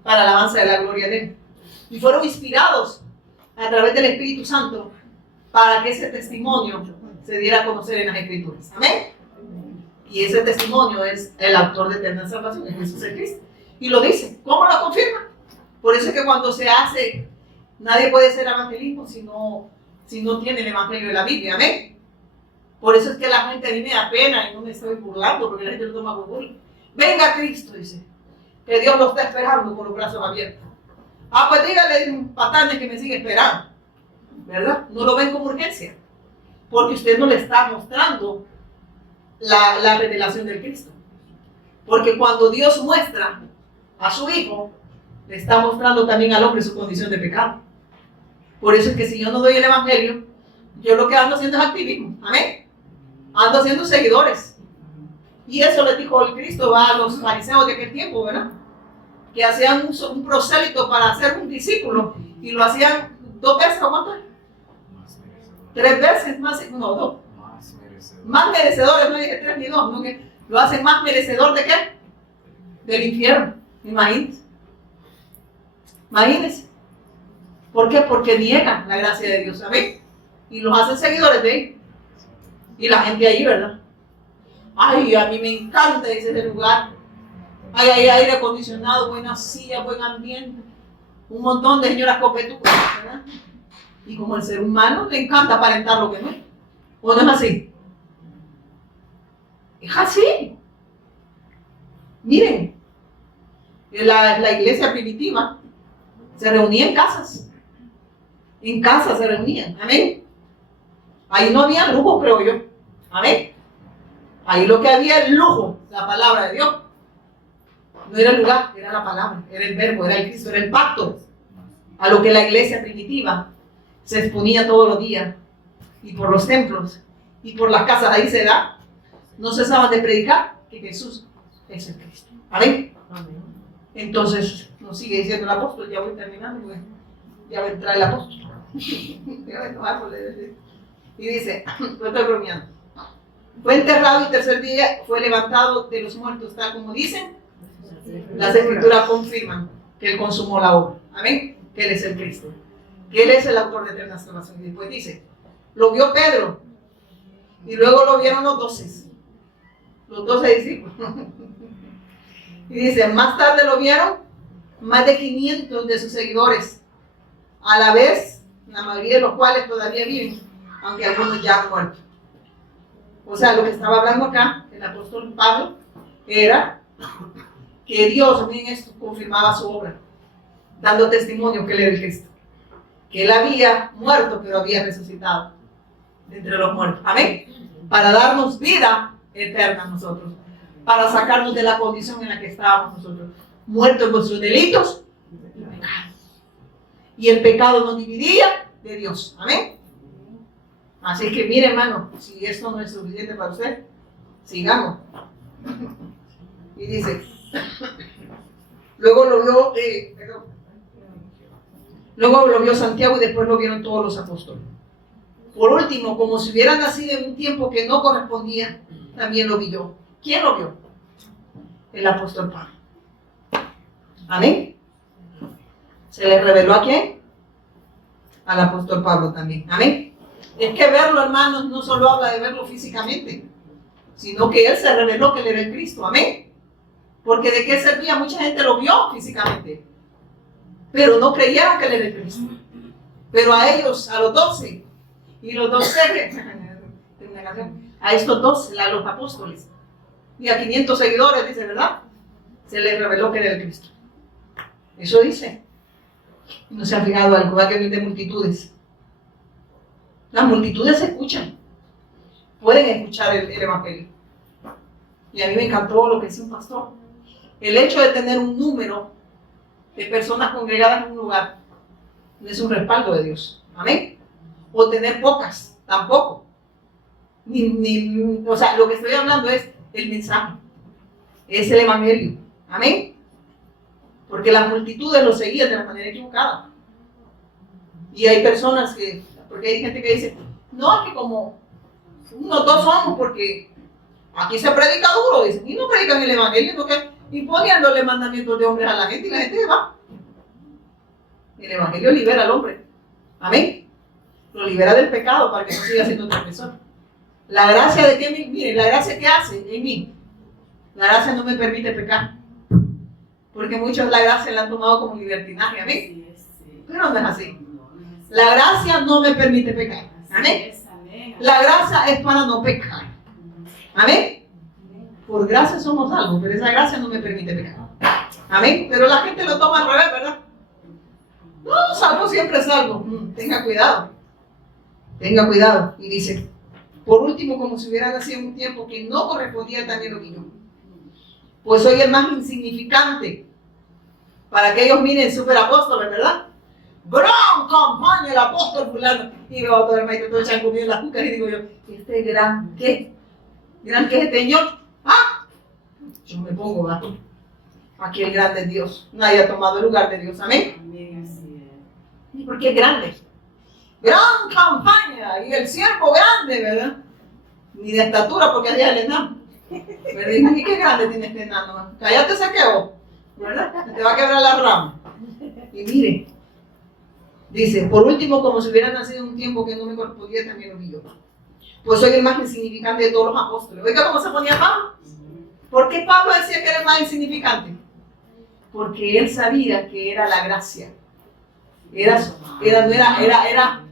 para la alabanza de la gloria de Él. Y fueron inspirados a través del Espíritu Santo para que ese testimonio se diera a conocer en las Escrituras. Amén. Y ese testimonio es el autor de eterna salvación, es Jesús el Cristo. Y lo dice. ¿Cómo lo confirma? Por eso es que cuando se hace, nadie puede ser evangelismo si no tiene el evangelio de la Biblia. Amén. Por eso es que la gente a mí me da pena y no me estoy burlando porque la gente lo toma por burla. Venga Cristo, dice, que Dios lo está esperando con los brazos abiertos. Ah, pues dígale patanes que me sigue esperando, ¿verdad? No lo ven como urgencia, porque usted no le está mostrando la revelación del Cristo. Porque cuando Dios muestra a su Hijo, le está mostrando también al hombre su condición de pecado. Por eso es que si yo no doy el Evangelio, yo lo que ando haciendo es activismo. Amén. Ando haciendo seguidores. Y eso le dijo el Cristo a los fariseos de aquel tiempo, ¿verdad? Que hacían un prosélito para hacer un discípulo y lo hacían 2 veces, ¿o cuánto? 3 veces más, no, 2. Más merecedores, no dije 3 ni 2, no, que lo hacen más merecedor de qué? Del infierno. Imagínense. Imagínense. ¿Por qué? Porque niegan la gracia de Dios, ¿amén? Y los hacen seguidores de él. Y la gente ahí, ¿verdad? Ay, a mí me encanta ese lugar. Ay, hay aire acondicionado, buena silla, buen ambiente. Un montón de señoras copetucas, ¿verdad? Y como el ser humano le encanta aparentar lo que no es. ¿O no es así? Es así. Miren, la iglesia primitiva se reunía en casas. En casas se reunían. Amén. Ahí no había lujo, creo yo. Amén. Ahí lo que había es lujo, la palabra de Dios. No era el lugar, era la palabra, era el verbo, era el Cristo, era el pacto. A lo que la iglesia primitiva se exponía todos los días. Y por los templos, y por las casas, ahí se da. No cesaban de predicar que Jesús es el Cristo. Amén. Entonces, nos sigue diciendo el apóstol, ya voy terminando, pues, ya va a entrar el apóstol. Y dice, no estoy bromeando. Fue enterrado y tercer día fue levantado de los muertos, tal como dicen. Las escrituras confirman que él consumó la obra. Amén. Que él es el Cristo. Que él es el autor de eterna salvación. Y después dice, lo vio Pedro. Y luego lo vieron los 12. Los 12 discípulos. Y dice, más tarde lo vieron más de 500 de sus seguidores. A la vez, la mayoría de los cuales todavía viven, aunque algunos ya han muerto. O sea, lo que estaba hablando acá, el apóstol Pablo, era que Dios en esto confirmaba su obra, dando testimonio que él era el Cristo. Que él había muerto, pero había resucitado de entre los muertos. Amén. Para darnos vida eterna a nosotros. Para sacarnos de la condición en la que estábamos nosotros. Muertos en vuestros delitos y pecados. Y el pecado nos dividía de Dios. Amén. Así que mire, hermano, si esto no es suficiente para usted, sigamos. Y dice, luego lo vio Santiago y después lo vieron todos los apóstoles. Por último, como si hubiera nacido en un tiempo que no correspondía, también lo vi yo. ¿Quién lo vio? El apóstol Pablo. Amén. ¿Se le reveló a quién? Al apóstol Pablo también. Amén. Es que verlo, hermanos, no solo habla de verlo físicamente, sino que él se reveló que él era el Cristo. Amén. Porque de qué servía, mucha gente lo vio físicamente, pero no creyeron que él era el Cristo. Pero a ellos, a los 12, y los 12, a estos 12, a los apóstoles, y a 500 seguidores, dice, ¿verdad? Se les reveló que era el Cristo. Eso dice. No se ha fijado al lugar que viene de multitudes. Las multitudes escuchan, pueden escuchar el evangelio. Y a mí me encantó lo que dice un pastor. El hecho de tener un número de personas congregadas en un lugar no es un respaldo de Dios. Amén. O tener pocas, tampoco. O sea, lo que estoy hablando es el mensaje, es el evangelio. Amén. Porque las multitudes lo seguían de la manera equivocada. Y hay personas que, porque hay gente que dice, no, es que como unos dos somos, porque aquí se predica duro, dicen, y no predican el evangelio, porque imponiéndole mandamientos de hombres a la gente y la gente va. El evangelio libera al hombre. Amén. Lo libera del pecado para que no siga siendo transgresor. La gracia de que, miren, la gracia que hace en mí, la gracia no me permite pecar. Porque muchos la gracia la han tomado como libertinaje. Amén. Pero no es así. La gracia no me permite pecar. Amén. La gracia es para no pecar. Amén. Por gracia somos salvos, pero esa gracia no me permite pecar. Amén. Pero la gente lo toma al revés, ¿verdad? No, salvo siempre salvo. Tenga cuidado. Tenga cuidado. Y dice, por último, como si hubiera nacido en un tiempo que no correspondía también lo que yo. Pues soy el más insignificante. Para que ellos miren superapóstoles, ¿verdad? Gran campaña el apóstol fulano. Y veo a todo el maestro todo echan comido las cucas y digo yo, este gran qué, gran qué es este señor. Ah, yo me pongo bajo. Aquí el grande es Dios. Nadie ha tomado el lugar de Dios. Amén. ¿Y por qué es grande? Gran campaña y el siervo grande, ¿verdad? Ni de estatura porque allá el enano. Pero ¿y qué grande tiene este enano? Cállate, saqueo, ¿verdad? Te va a quebrar la rama. Y mire, Dice, por último, como si hubiera nacido en un tiempo que no me correspondía, también lo vi yo. Pues soy el más insignificante de todos los apóstoles. Oiga cómo se ponía Pablo. ¿Por qué Pablo decía que era el más insignificante? Porque él sabía que era la gracia. Era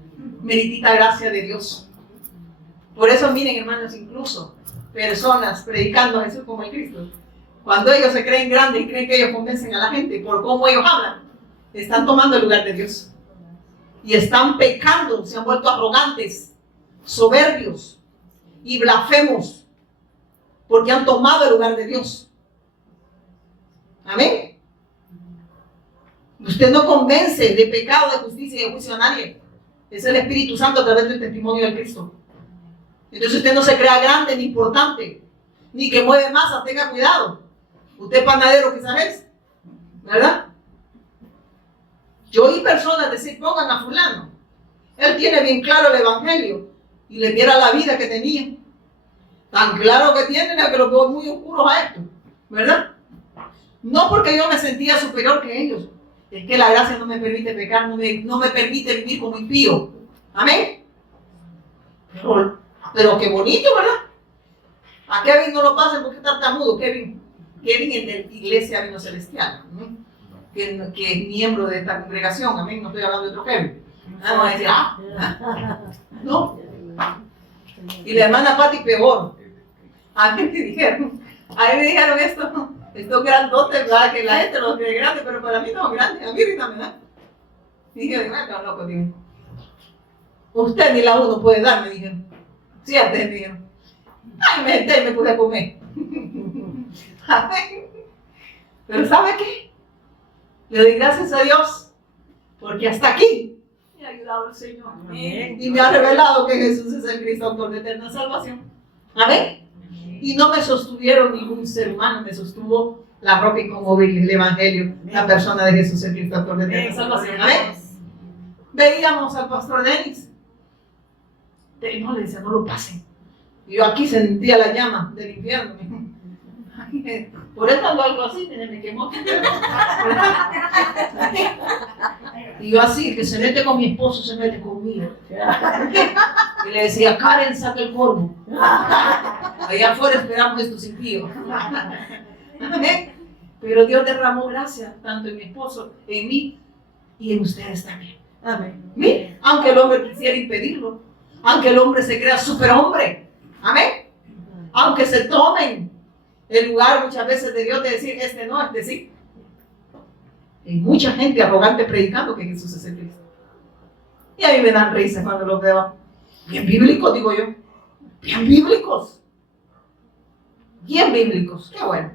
meritita gracia de Dios. Por eso miren, hermanos, incluso personas predicando a Jesús como el Cristo, cuando ellos se creen grandes y creen que ellos convencen a la gente por cómo ellos hablan, están tomando el lugar de Dios. Y están pecando, se han vuelto arrogantes, soberbios y blasfemos, porque han tomado el lugar de Dios. Amén. Usted no convence de pecado, de justicia y de juicio a nadie. Es el Espíritu Santo a través del testimonio de Cristo. Entonces usted no se crea grande ni importante, ni que mueve masa, tenga cuidado. Usted es panadero quizás es, ¿verdad? Yo oí personas decir, pongan a fulano. Él tiene bien claro el evangelio y le viera la vida que tenía. Tan claro que tienen que los veo muy oscuros a esto, ¿verdad? No porque yo me sentía superior que ellos. Es que la gracia no me permite pecar, no me permite vivir como impío. Amén. Pero qué bonito, ¿verdad? A Kevin no lo pasen porque es tartamudo. Kevin es de la iglesia Vino Celestial, ¿no? que es miembro de esta congregación. Amén. No estoy hablando de otro Kevin. No va a decir, no. Y la hermana Pati peor. A mí me dijeron esto. Estos grandotes, ¿verdad? Que la gente los cree grandes, pero para mí no es grande. A mí ahorita me da. Y dije, no, loco, dije. Usted ni la uno puede dar, me dijeron. Sí, antes me dijeron. Ay, me senté y me puse a comer. Pero ¿sabe qué? Le doy gracias a Dios, porque hasta aquí me ha ayudado el Señor. Amén. Y me ha revelado que Jesús es el Cristo, autor de eterna salvación. Amén. Y no me sostuvieron ningún ser humano, me sostuvo la roca inconmovible, el Evangelio, la persona de Jesús, el Cristo, autor de eterna salvación. Amén. Veíamos al pastor Denis. No le decía, no lo pasen. Y yo aquí sentía la llama del infierno. Por eso ando algo así, me quemó. Y yo así, que se mete con mi esposo, se mete conmigo. Y le decía, Karen, saca el corvo. Allá afuera esperamos estos impíos. Pero Dios derramó gracia, tanto en mi esposo, en mí y en ustedes también. Amén. ¿Sí? Aunque el hombre quisiera impedirlo, aunque el hombre se crea superhombre. Amén. Aunque se tomen el lugar muchas veces de Dios de decir, este no, este sí. Hay mucha gente arrogante predicando que Jesús es el Cristo. Y a mí me dan risa cuando los veo. Bien bíblicos, digo yo. Bien bíblicos. Bien bíblicos. Qué bueno.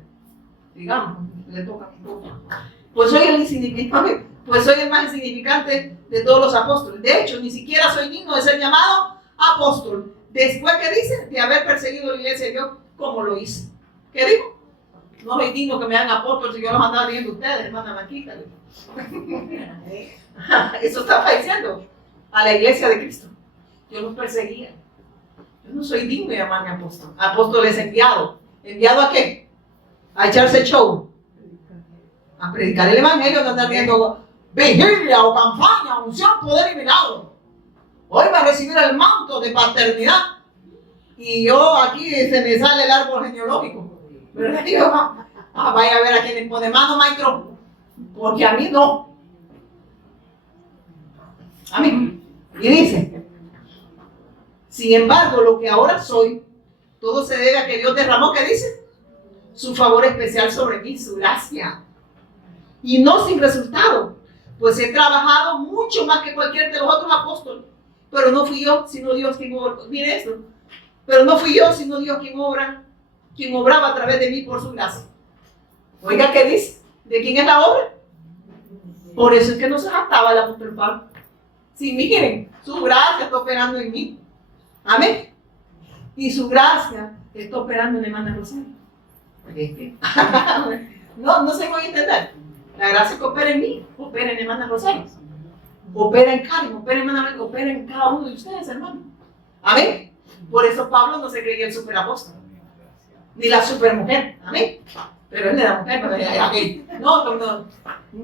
Digamos, le toca a mi poco. Pues soy el insignificante. Pues soy el más insignificante de todos los apóstoles. De hecho, ni siquiera soy digno de ser llamado apóstol. Después, ¿qué dice? De haber perseguido la iglesia de Dios como lo hice. ¿Qué digo? No soy digno que me hagan apóstoles si yo los andaba viendo ustedes, hermana Maquita. Eso estaba diciendo a la iglesia de Cristo. Yo los perseguía. Yo no soy digno de llamarme apóstol. Apóstol es enviado. ¿Enviado a qué? A echarse show. A predicar el evangelio, no andar viendo vigilia o campaña, unción, poder y milagro. Hoy va a recibir el manto de paternidad. Y yo aquí se me sale el árbol genealógico. ¿Verdad? Digo, vaya a ver a quién le pone mano, maestro. Porque a mí no. A mí. Y dice, sin embargo, lo que ahora soy, todo se debe a que Dios derramó, ¿qué dice? Su favor especial sobre mí, su gracia. Y no sin resultado, pues he trabajado mucho más que cualquier de los otros apóstoles. Pero no fui yo, sino Dios quien obró. Mire esto. Pero no fui yo, sino Dios quien obraba a través de mí por su gracia. Oiga, ¿qué dice? ¿De quién es la obra? Por eso es que no se jactaba el apóstol Pablo. Sí, miren, su gracia está operando en mí. Amén. Y su gracia está operando en la hermana Rosario. No se puede entender. La gracia que opera en mí, opera en la hermana Rosario. Opera en Karen, opera en cada uno de ustedes, hermano. Amén. Por eso Pablo no se creía el superapóstol, ni la supermujer. Amén. Pero él era mujer, no,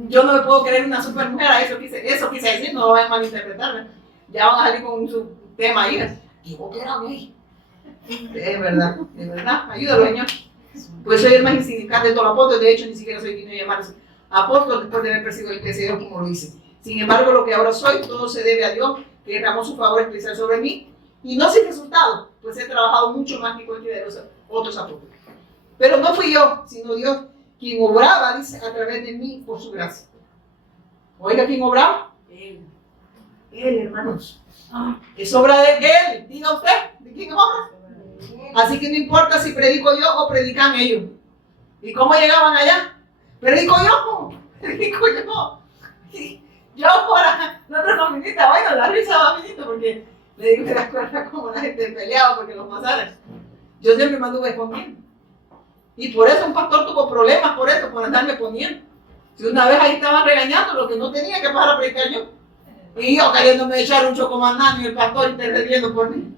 yo no me puedo creer una super mujer, eso quise decir, no lo vayan a malinterpretar, ya van a salir con su tema ahí, digo que era gay. Es verdad, ayúdalo, Señor. Pues soy el más insignificante de todos los apóstoles, de hecho ni siquiera soy digno de llamarse apóstol después de haber perseguido el que se dio como lo hice. Sin embargo, lo que ahora soy, todo se debe a Dios, que derramó su favor especial sobre mí, y no sin resultado, pues he trabajado mucho más que cualquiera de los otros apóstoles. Pero no fui yo, sino Dios quien obraba, dice, a través de mí por su gracia. Oiga, ¿quién obraba? Él, hermanos. Es obra de Él, diga usted, ¿de quién obra? Así que no importa si predico yo o predican ellos. ¿Y cómo llegaban allá? Predico yo. Yo ahora, no te nominita, bueno, la risa va minita porque le digo que la escuela como la gente peleaba porque los masaron. Yo siempre me anduve escondiendo. Y por eso un pastor tuvo problemas por andarme poniendo. Si una vez ahí estaban regañando lo que no tenía que pasar a predicar yo. Y yo queriéndome echar un chocomandano y el pastor intercediendo por mí.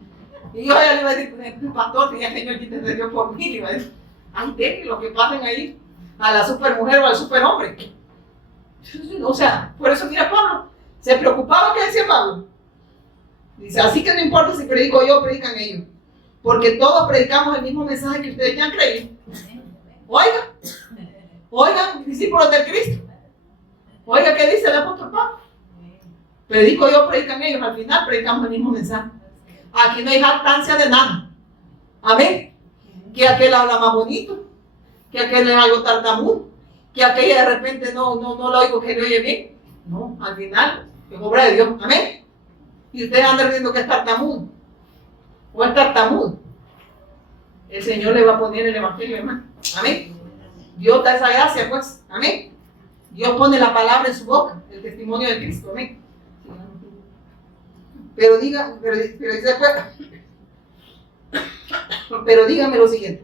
Y yo ya le iba a decir, el pastor, que ya el Señor intercedió por mí, le iba a decir, ay, dejen lo que pasen ahí a la supermujer o al superhombre. O sea, por eso mira Pablo, se preocupaba, ¿qué decía Pablo? Dice, así que no importa si predico yo o predican ellos, porque todos predicamos el mismo mensaje que ustedes ya han creído. Oigan, discípulos del Cristo. Oiga, ¿qué dice el apóstol Pablo? Predico yo, predican ellos, al final predicamos el mismo mensaje. Aquí no hay jactancia de nada. Amén. Que aquel habla más bonito, que aquel es algo tartamudo, que aquella de repente no lo oigo que le oye bien. No, al final es obra de Dios. Amén. Y ustedes andan diciendo que es tartamudo o es tartamudo. El Señor le va a poner el evangelio, hermano. Amén. Dios da esa gracia, pues. Amén. Dios pone la palabra en su boca, el testimonio de Cristo. Amén. Pero dígame lo siguiente.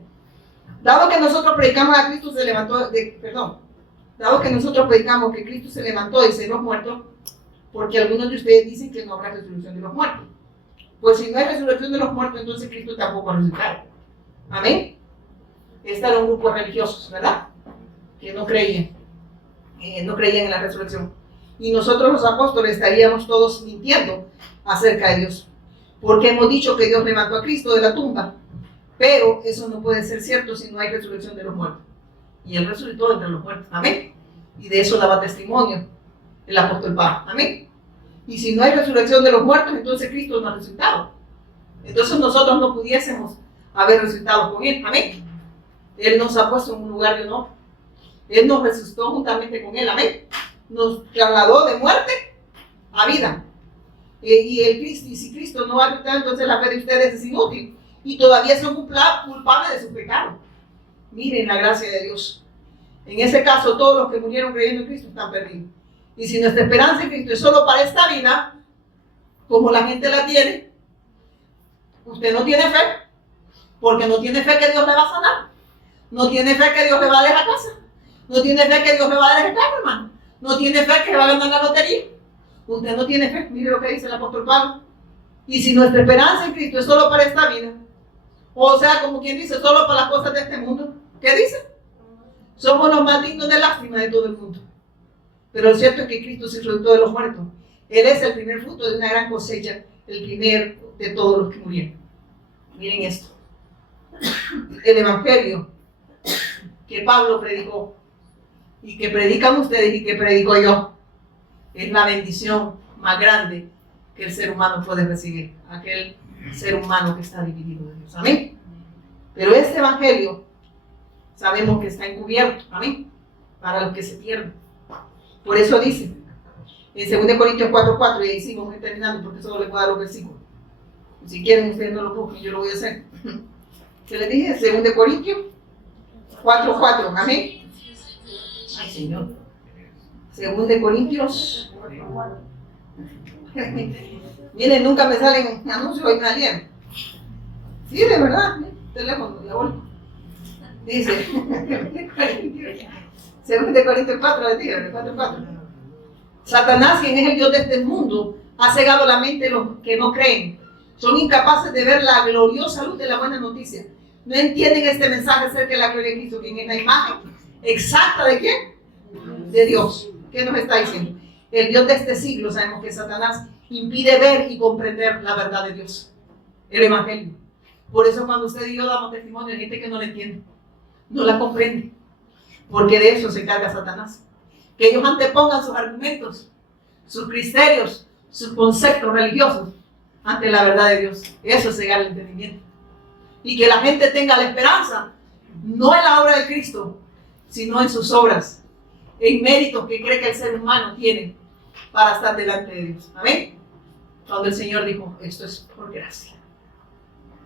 Dado que nosotros predicamos a Cristo dado que nosotros predicamos que Cristo se levantó de entre los muertos, porque algunos de ustedes dicen que no habrá resurrección de los muertos. Pues si no hay resurrección de los muertos, entonces Cristo tampoco ha resucitado. Amén. Este era un grupo de religiosos, ¿verdad? Que no creían en la resurrección. Y nosotros los apóstoles estaríamos todos mintiendo acerca de Dios, porque hemos dicho que Dios levantó a Cristo de la tumba, pero eso no puede ser cierto si no hay resurrección de los muertos. Y Él resucitó entre los muertos, amén. Y de eso daba testimonio el apóstol Pablo, amén. Y si no hay resurrección de los muertos, entonces Cristo no ha resucitado. Entonces nosotros no pudiésemos haber resucitado con Él, amén. Él nos ha puesto en un lugar de honor. Él nos resucitó juntamente con Él, amén. Nos trasladó de muerte a vida. Y si Cristo no ha resucitado, entonces la fe de ustedes es inútil. Y todavía son culpables de su pecado. Miren la gracia de Dios. En ese caso, todos los que murieron creyendo en Cristo están perdidos. Y si nuestra esperanza en Cristo es solo para esta vida, como la gente la tiene, usted no tiene fe, porque no tiene fe que Dios le va a sanar. No tiene fe que Dios le va a dar la casa. No tiene fe que Dios le va a dar el carro, hermano. No tiene fe que va a ganar la lotería. Usted no tiene fe. Mire lo que dice el apóstol Pablo. Y si nuestra esperanza en Cristo es solo para esta vida, o sea, como quien dice, solo para las cosas de este mundo, ¿qué dice? Somos los más dignos de lástima de todo el mundo. Pero lo cierto es que Cristo se resucitó de los muertos. Él es el primer fruto de una gran cosecha, el primer de todos los que murieron. Miren esto. El evangelio que Pablo predicó y que predican ustedes y que predico yo es la bendición más grande que el ser humano puede recibir. Aquel ser humano que está dividido de Dios. Amén. Pero este evangelio sabemos que está encubierto. Amén. Para los que se pierden. Por eso dice en 2 Corintios 4:4, y ahí sí vamos terminando porque solo les voy a dar los versículos. Si quieren ustedes no lo busquen, yo lo voy a hacer. ¿Qué les dije? 2 Corintios 4:4. Amén. Ay, Señor. 2 Corintios. Miren, nunca me salen anuncios y me alienan. Sí, de verdad. Teléfono, la bolsa. Dice 2 Corintios 4, les dije, 4:4. Satanás, quien es el Dios de este mundo, ha cegado la mente de los que no creen. Son incapaces de ver la gloriosa luz de la buena noticia. No entienden este mensaje acerca de la gloria de Cristo, quien es la imagen exacta ¿de quién? De Dios. ¿Qué nos está diciendo? El Dios de este siglo, sabemos que Satanás impide ver y comprender la verdad de Dios, el Evangelio. Por eso cuando usted y yo damos testimonio de gente que no le entiende, no la comprende, porque de eso se encarga Satanás. Que ellos antepongan sus argumentos, sus criterios, sus conceptos religiosos ante la verdad de Dios. Eso es cegar el entendimiento. Y que la gente tenga la esperanza, no en la obra de Cristo, sino en sus obras, en méritos que cree que el ser humano tiene para estar delante de Dios. Amén. Cuando el Señor dijo, esto es por gracia.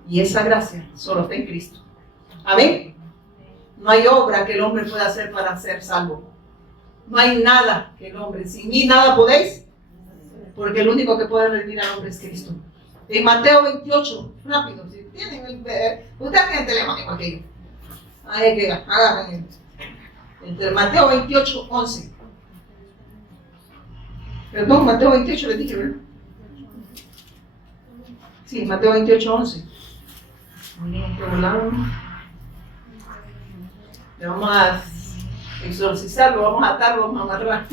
Y esa gracia solo está en Cristo. Amén. No hay obra que el hombre pueda hacer para ser salvo. No hay nada que el hombre, sin mí nada podéis, porque el único que puede redimir al hombre es Cristo. En Mateo 28, rápido, si tienen usted tiene el teléfono igual que yo. Ahí que agarren entre Mateo 28, 11. Perdón, Mateo 28 les dije, ¿verdad? Sí, Mateo 28, 11. Le vamos a exorcizar, lo vamos a atar, lo vamos a amarrar,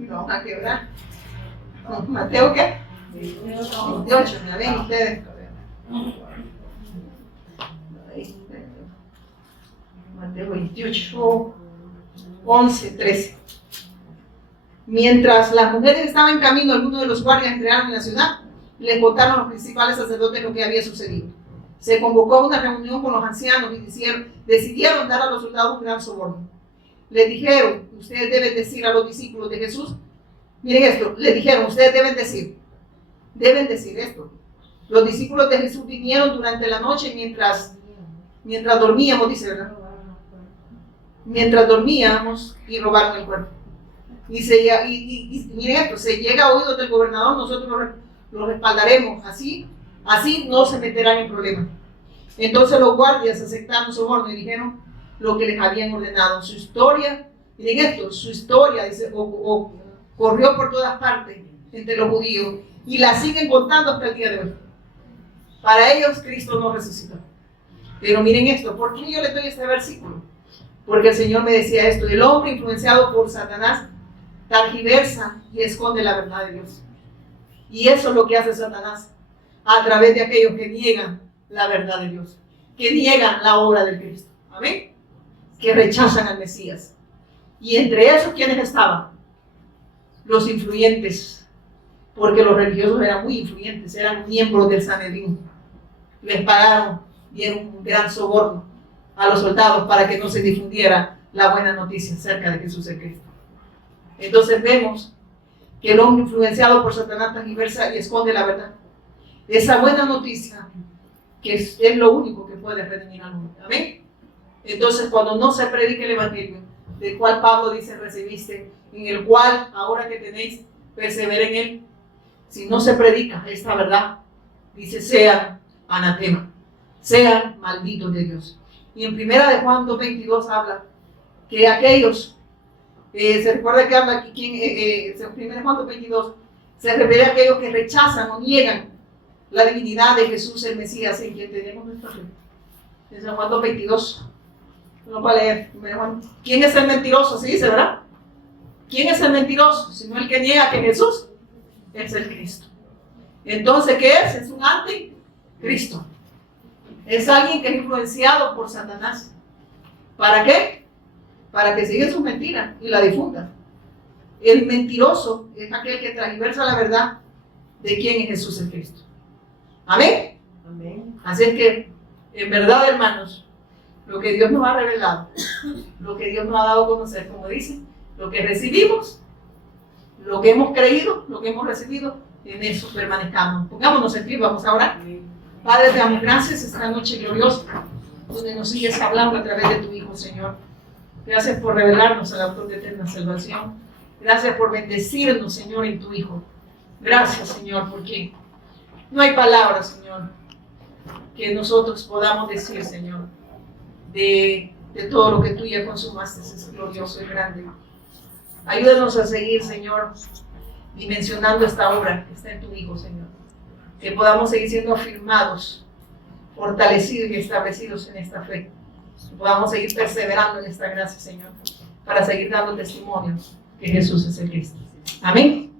lo vamos a quebrar. ¿Mateo qué? 28, ¿me ven ustedes? Mateo 28, 11, 13. Mientras las mujeres estaban en camino, algunos de los guardias entraron en la ciudad y les contaron a los principales sacerdotes lo que había sucedido. Se convocó una reunión con los ancianos y decidieron dar a los soldados un gran soborno. Les dijeron, ustedes deben decir a los discípulos de Jesús, miren esto, les dijeron, ustedes deben decir esto. Los discípulos de Jesús vinieron durante la noche mientras dormíamos, dice, ¿verdad? Mientras dormíamos y robaron el cuerpo. Y miren esto, se llega a oídos del gobernador, nosotros lo respaldaremos, así no se meterán en problemas. Entonces los guardias aceptaron su orden y dijeron lo que les habían ordenado. Su historia, miren esto, su historia dice, corrió por todas partes entre los judíos y la siguen contando hasta el día de hoy. Para ellos Cristo no resucitó. Pero miren esto, ¿por qué yo les doy este versículo? Porque el Señor me decía esto, el hombre influenciado por Satanás tergiversa y esconde la verdad de Dios. Y eso es lo que hace Satanás a través de aquellos que niegan la verdad de Dios, que niegan la obra del Cristo. Amén. Que rechazan al Mesías. Y entre esos, ¿quiénes estaban? Los influyentes, porque los religiosos eran muy influyentes, eran miembros del Sanedrín. Les pagaron, dieron un gran soborno a los soldados para que no se difundiera la buena noticia acerca de Jesús el Cristo. Entonces vemos que el hombre influenciado por Satanás tergiversa y esconde la verdad. Esa buena noticia, que es lo único que puede redimir al mundo. Amén. Entonces, cuando no se predique el Evangelio, del cual Pablo dice recibiste, en el cual ahora que tenéis, perseveren en él. Si no se predica esta verdad, dice sean anatema, sean malditos de Dios. Y en 1 de Juan 2:22 habla que aquellos, se recuerda que habla aquí, en 1 Juan 2:22, se refiere a aquellos que rechazan o niegan la divinidad de Jesús el Mesías en quien tenemos nuestra fe. En San Juan 2:22. No va a leer. ¿Quién es el mentiroso? Sí dice, ¿verdad? ¿Quién es el mentiroso? Sino el que niega que Jesús es el Cristo. Entonces, ¿qué es? Es un anticristo. Es alguien que es influenciado por Satanás. ¿Para qué? Para que siga su mentira y la difunda. El mentiroso es aquel que transversa la verdad de quién es Jesús el Cristo. Amén. Amén. Así es que, en verdad, hermanos, lo que Dios nos ha revelado, lo que Dios nos ha dado a conocer, como dice, lo que recibimos, lo que hemos creído, lo que hemos recibido, en eso permanezcamos. Pongámonos en pie, vamos a orar. Padre, te damos gracias esta noche gloriosa, donde nos sigues hablando a través de tu Hijo, Señor. Gracias por revelarnos al autor de eterna salvación. Gracias por bendecirnos, Señor, en tu Hijo. Gracias, Señor, porque no hay palabras, Señor, que nosotros podamos decir, Señor, de todo lo que tú ya consumaste, es glorioso y grande. Ayúdanos a seguir, Señor, dimensionando esta obra que está en tu Hijo, Señor. Que podamos seguir siendo afirmados, fortalecidos y establecidos en esta fe. Que podamos seguir perseverando en esta gracia, Señor. para seguir dando testimonio que Jesús es el Cristo. Amén.